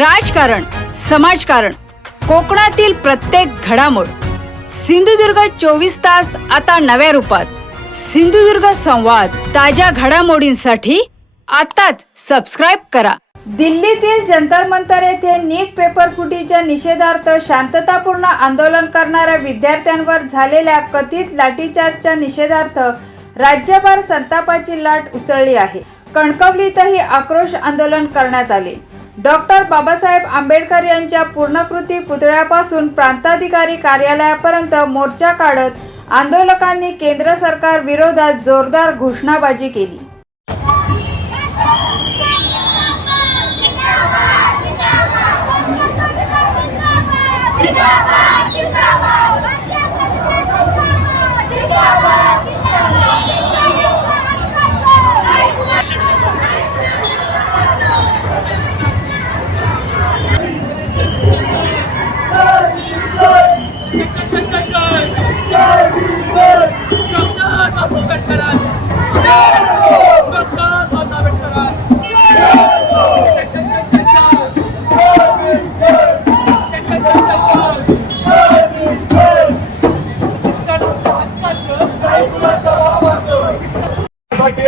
राजकारण, समाजकारण, कोकणातील प्रत्येक घडामोड. सिंधुदुर्ग 24 तास आता नव्या रूपात. सिंधुदुर्ग संवाद, ताज्या घडामोडींसाठी आताच सबस्क्राइब करा. दिल्लीतील जंतर मंतर येथे नीट पेपर फुटीच्या निषेधार्थ शांततापूर्ण आंदोलन करणाऱ्या विद्यार्थ्यांवर झालेल्या कथित लाठीचार्जच्या निषेधार्थ राज्यभर संतापाची लाट उसळली आहे. कणकवलीतही आक्रोश आंदोलन करण्यात आले. डॉक्टर बाबासाहेब आंबेडकर यांच्या पूर्णकृती पुतळ्यापासून प्रांताधिकारी कार्यालयापर्यंत मोर्चा काढत आंदोलकांनी केंद्र सरकार विरोधात जोरदार घोषणाबाजी केली.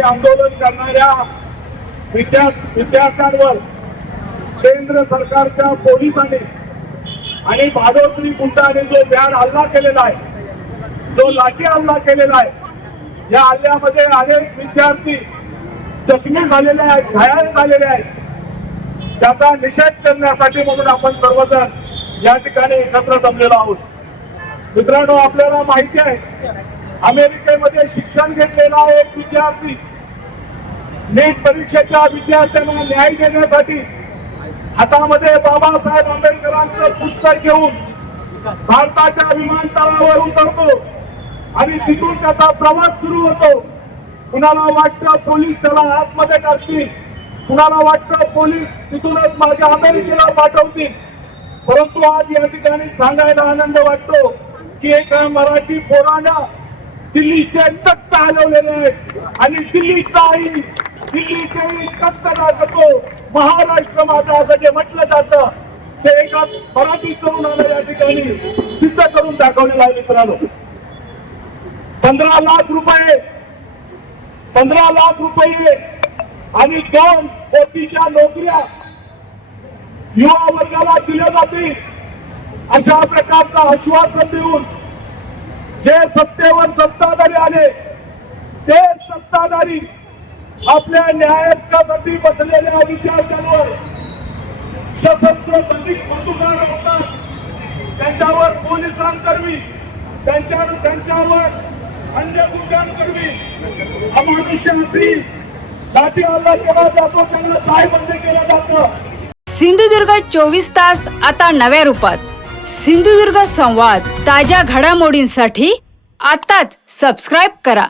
आंदोलन करणाऱ्या विद्यार्थ्यांवर केंद्र सरकारच्या पोलिसांनी आणि भादोत्री गुंडाने जो भ्याड हल्ला केलेला आहे, जो लाठी हल्ला केलेला आहे, या हल्ल्यामध्ये अनेक विद्यार्थी जखमी झालेले आहेत, घायल झालेले आहेत. त्याचा निषेध करण्यासाठी म्हणून आपण सर्वजण या ठिकाणी एकत्र जमलेलो आहोत. मित्रांनो, आपल्याला माहिती आहे, अमेरिकेमध्ये शिक्षण घेतलेला एक विद्यार्थी नीट परीक्षेच्या विद्यार्थ्यांना न्याय देण्यासाठी हातामध्ये बाबासाहेब आंबेडकरांचं पुस्तक घेऊन भारताच्या विमानतळावर उतरतो आणि तिथून त्याचा प्रवास सुरू होतो. कुणाला वाटतं पोलीस त्याला आतमध्ये टाकतील, कुणाला वाटतं पोलीस तिथूनच माझ्या अमेरिकेला पाठवतील. परंतु आज या ठिकाणी सांगायला आनंद वाटतो की एका मराठी पोरानं दिल्लीचे तख्त हलवलेले आहेत आणि दिल्लीचे तख्त दाखवतो. महाराष्ट्र माझा असं जे म्हटलं जातं ते एका मराठी तरुणाला या ठिकाणी सिद्ध करून दाखवलेलं आहे. मित्रांनो, 15 लाख रुपये आणि 2 कोटीच्या नोकऱ्या युवा वर्गाला दिल्या जातील अशा प्रकारचं आश्वासन देऊन जे सत्तेवर सत्ताधारी आले, ते सत्ताधारी आपल्या न्यायासाठी बसलेल्या विद्यार्थ्यांवर सशस्त्र बंदुका होतात, त्यांच्यावर पोलिसांकरवी, त्यांच्यावर अन्य गुंडांकरवी अमानुषाची लाठी हल्ला केला जातो, त्यांना जाळबंदी केलं जातं. सिंधुदुर्ग 24 तास आता नव्या रूपात. सिंधुदुर्ग संवाद, ताज्या घडामोडींसाठी आताच सबस्क्राइब करा.